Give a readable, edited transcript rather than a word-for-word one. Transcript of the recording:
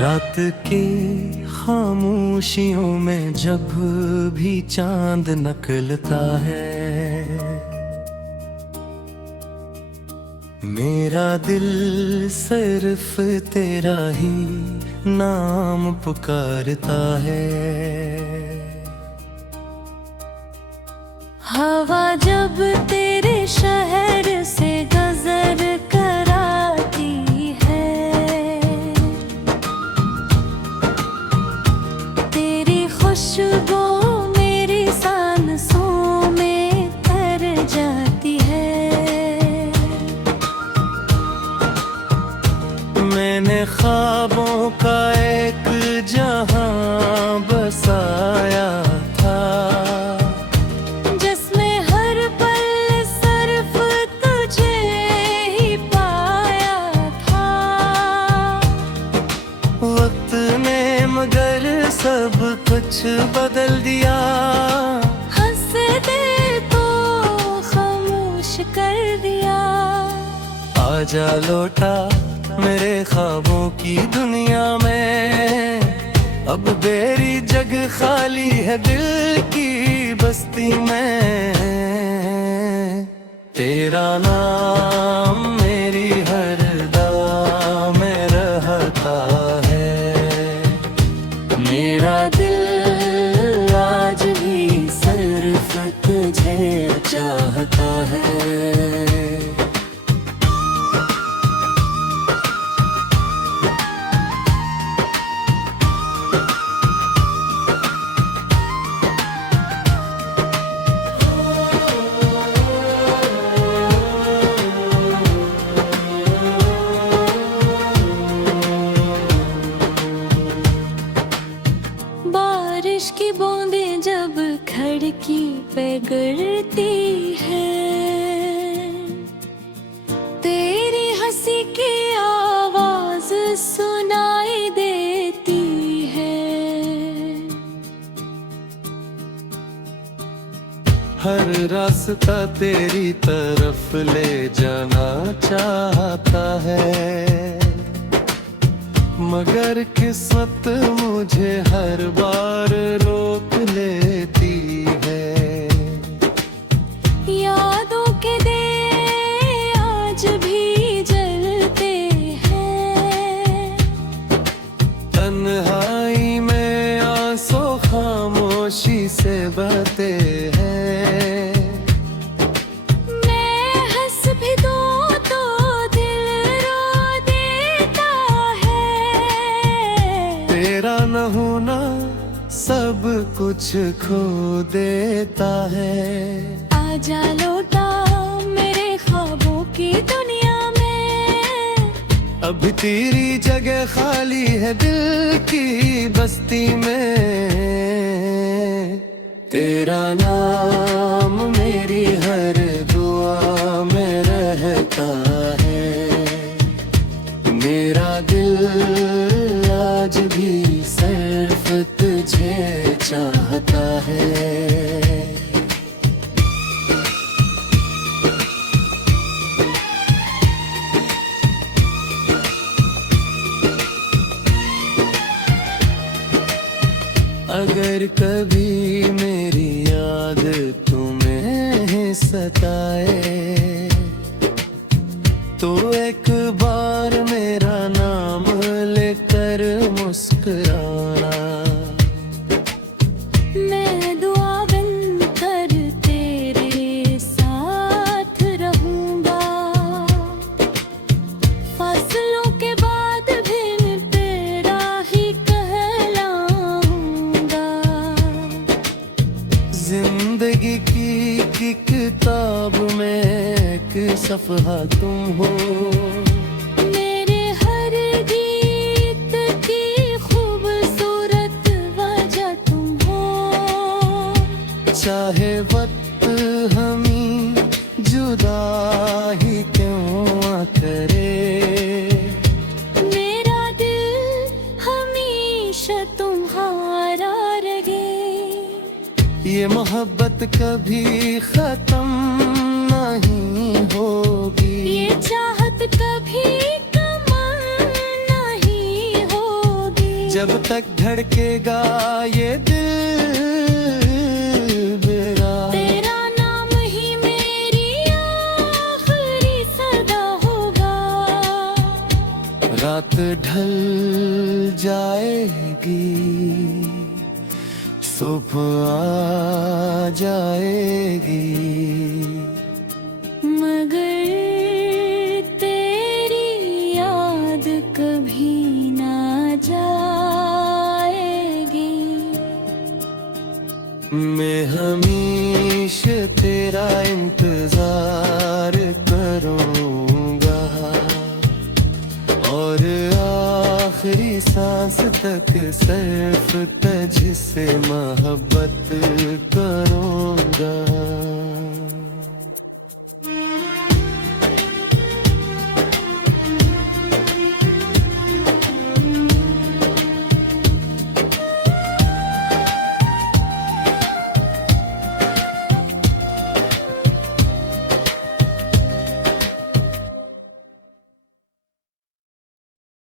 रात के खामोशियों में जब भी चांद निकलता है, मेरा दिल सिर्फ तेरा ही नाम पुकारता है। हवा जब तेरे शहर से गुजर कर आती है, तेरी खुशबू मेरी सांसों में तर जाती है। मैंने ख्वाबों का एक जहां बसाया था, जिसमें हर पल सिर्फ तुझे ही पाया था। वक्त ने मगर सब कुछ बदल दिया, हंस दे तो खामोश कर दिया। आजा लौटा मेरे ख्वाबों की दुनिया में, अब मेरी जगह खाली है दिल की बस्ती में। तेरा नाम मेरी हर दुआ में रहता है, मेरा दिल आज भी सिर्फ तुझे चाहता है। बारिश की बूंदें जब खिड़की पे गिरती है, तेरी हंसी की आवाज सुनाई देती है। हर रास्ता तेरी तरफ ले जाना चाहता है, मगर किस्मत मुझे हर बार रोक लेती है। यादों के दिए आज भी जलते हैं, तन्हाई में आंसू खामोशी से बहते हैं। मैं हंस भी दूं तो दिल रो देता है। तेरा न होना सब कुछ खो देता है। आजा लौटा मेरे ख्वाबों की दुनिया में, अभी तेरी जगह खाली है दिल की बस्ती में। तेरा नाम मेरी हर दुआ में रहता है, मेरा दिल आज भी सिर्फ तुझे चाहता है। अगर कभी मेरी याद तुम्हें सताए, तो एक बार मेरा नाम लेकर मुस्कुराना। मैं दुआ बनकर तेरे साथ रहूंगा, फसलों के बाद भी तेरा ही कहलाऊंगा। जिंदगी की किताब में एक सफ़हा तुम हो, मेरे हर गीत की खूबसूरत वजह तुम हो। चाहे वक्त हमें जुदा ही क्यों करे, मेरा दिल हमेशा तुम्हारा रहे। ये मोहब्बत कभी खत्म नहीं होगी, ये चाहत कभी कम नहीं होगी। धड़केगा ये दिल मेरा। तेरा नाम ही मेरी आखिरी सदा होगा। रात ढल जाएगी, सुबह आ जाएगी, मगर तेरी याद कभी ना जाएगी। मैं हमेशा तेरा इंतजार करूंगा और आखिरी सांस तक सिर्फ तुझसे मोहब्बत करूंगा।